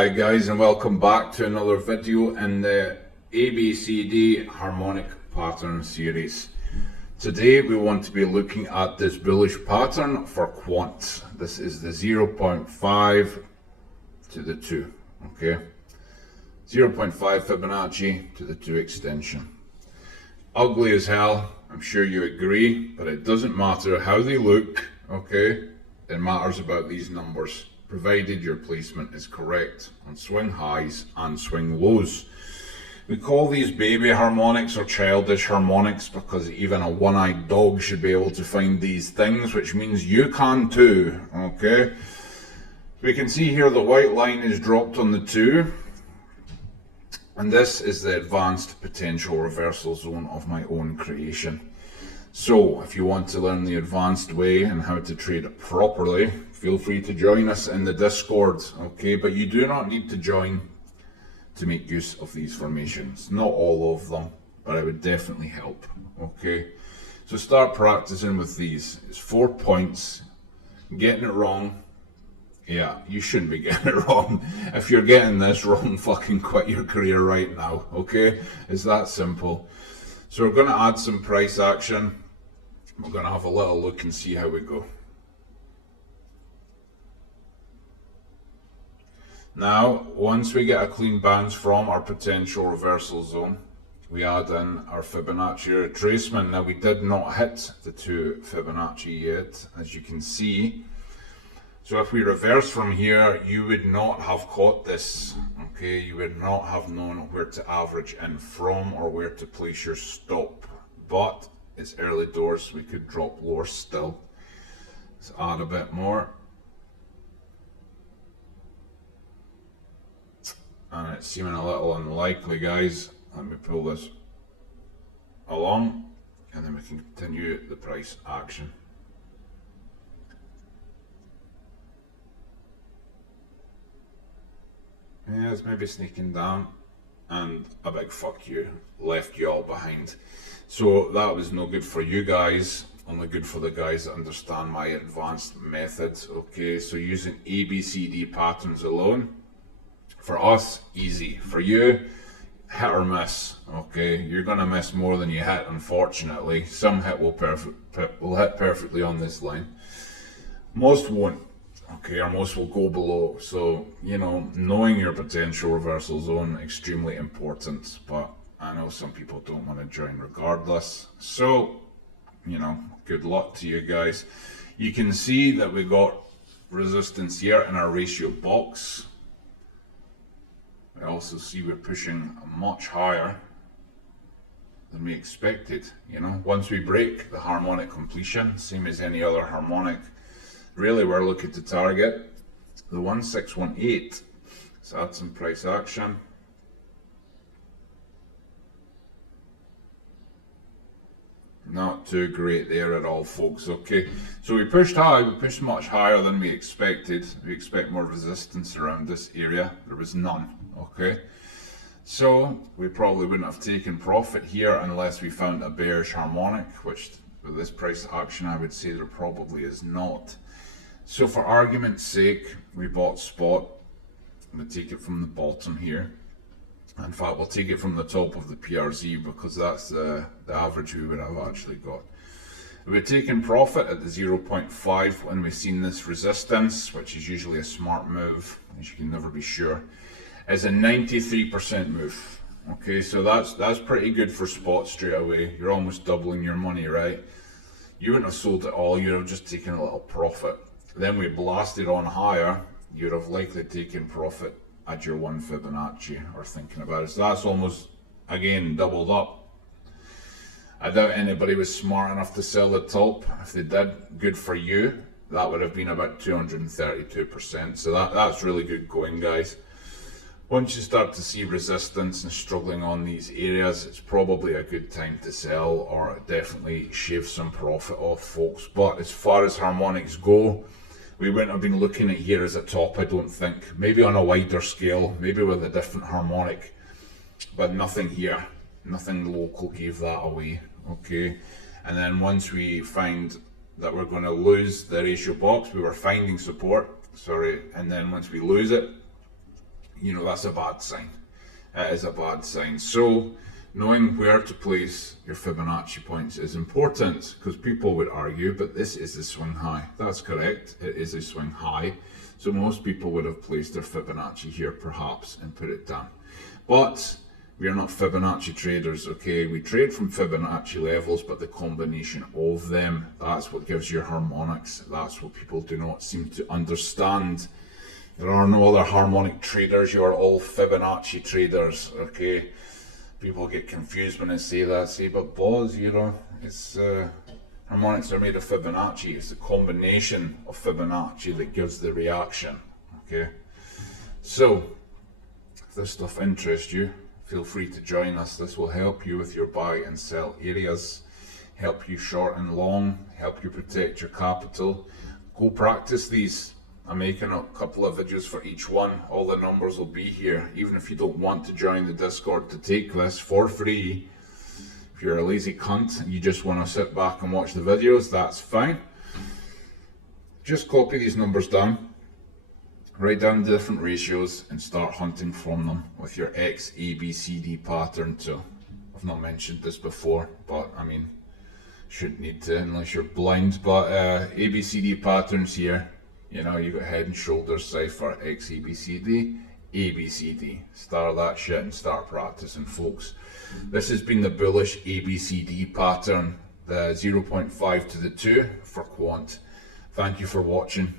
Hi guys, and welcome back to another video in the ABCD harmonic pattern series. Today we want to be looking at this bullish pattern for quants. This is the 0.5 to the 2, okay? 0.5 Fibonacci to the 2 extension. Ugly as hell, I'm sure you agree, but it doesn't matter how they look, okay? It matters about these numbers, provided your placement is correct on swing highs and swing lows. We call these baby harmonics or childish harmonics because even a one-eyed dog should be able to find these things, which means you can too, okay? We can see here the white line is dropped on the 2, and this is the advanced potential reversal zone of my own creation. So if you want to learn the advanced way and how to trade properly, feel free to join us in the Discord, okay? But you do not need to join to make use of these formations. Not all of them, but it would definitely help, okay? So start practicing with these. It's 4 points. Getting it wrong, yeah, you shouldn't be getting it wrong. If you're getting this wrong, fucking quit your career right now, okay? It's that simple. So we're going to add some price action. We're going to have a little look and see how we go. Now, once we get a clean bounce from our potential reversal zone, we add in our Fibonacci retracement. Now, we did not hit the 2 Fibonacci yet, as you can see. So if we reverse from here, you would not have caught this, okay? You would not have known where to average in from or where to place your stop. But it's early doors, we could drop lower still. Let's add a bit more. And it's seeming a little unlikely, guys. Let me pull this along, and then we can continue the price action. Yeah, it's maybe sneaking down, and a big fuck you, left you all behind. So that was no good for you guys, only good for the guys that understand my advanced methods, okay? So using ABCD patterns alone, for us, easy. For you, hit or miss, okay? You're gonna miss more than you hit, unfortunately. Some hit will hit perfectly on this line. Most won't. Okay, or most will go below. So, you know, knowing your potential reversal zone, extremely important. But I know some people don't want to join regardless. So, you know, good luck to you guys. You can see that we got resistance here in our ratio box. We also see we're pushing much higher than we expected. You know, once we break the harmonic completion, same as any other harmonic, really we're looking to target the 1618. Let's add some price action. Not too great there at all, folks, okay? So we pushed high, we pushed much higher than we expected. We expect more resistance around this area. There was none, okay? So we probably wouldn't have taken profit here unless we found a bearish harmonic, which with this price action I would say there probably is not. So for argument's sake, we bought spot. We'll take it from the bottom here. In fact, we'll take it from the top of the PRZ because that's the average we would have actually got. We're taking profit at the 0.5 when we've seen this resistance, which is usually a smart move, as you can never be sure, is a 93% move. Okay, so that's pretty good for spot straight away. You're almost doubling your money, right? You wouldn't have sold it all, you'd have just taken a little profit. Then we blasted on higher, you'd have likely taken profit at your 1 Fibonacci or thinking about it. So that's almost, again, doubled up. I doubt anybody was smart enough to sell the top. If they did, good for you. That would have been about 232%. So that's really good going, guys. Once you start to see resistance and struggling on these areas, it's probably a good time to sell or definitely shave some profit off, folks. But as far as harmonics go, we wouldn't have been looking at here as a top, I don't think. Maybe on a wider scale, maybe with a different harmonic, but nothing here. Nothing local gave that away, okay? And then once we find that we're going to lose the ratio box, we were finding support, sorry, and then once we lose it, you know, that's a bad sign. It is a bad sign. So knowing where to place your Fibonacci points is important, because people would argue, but this is a swing high. That's correct, it is a swing high. So most people would have placed their Fibonacci here perhaps and put it down. But we are not Fibonacci traders, okay? We trade from Fibonacci levels, but the combination of them, that's what gives you harmonics. That's what people do not seem to understand. There are no other harmonic traders, you are all Fibonacci traders, okay? People get confused when I say that, say, but boss, you know, it's harmonics are made of Fibonacci. It's the combination of Fibonacci that gives the reaction, okay? So, if this stuff interests you, feel free to join us. This will help you with your buy and sell areas, help you short and long, help you protect your capital. Go practice these. I'm making a couple of videos for each one. All the numbers will be here. Even if you don't want to join the Discord to take this for free, if you're a lazy cunt and you just want to sit back and watch the videos, that's fine. Just copy these numbers down, write down the different ratios and start hunting from them with your X ABCD pattern too. I've not mentioned this before, but I mean, shouldn't need to unless you're blind, but ABCD patterns here. You know, you got head and shoulders, cipher, X, ABCD, ABCD. Start that shit and start practicing, folks. This has been the bullish ABCD pattern, the 0.5 to the 2 for quant. Thank you for watching.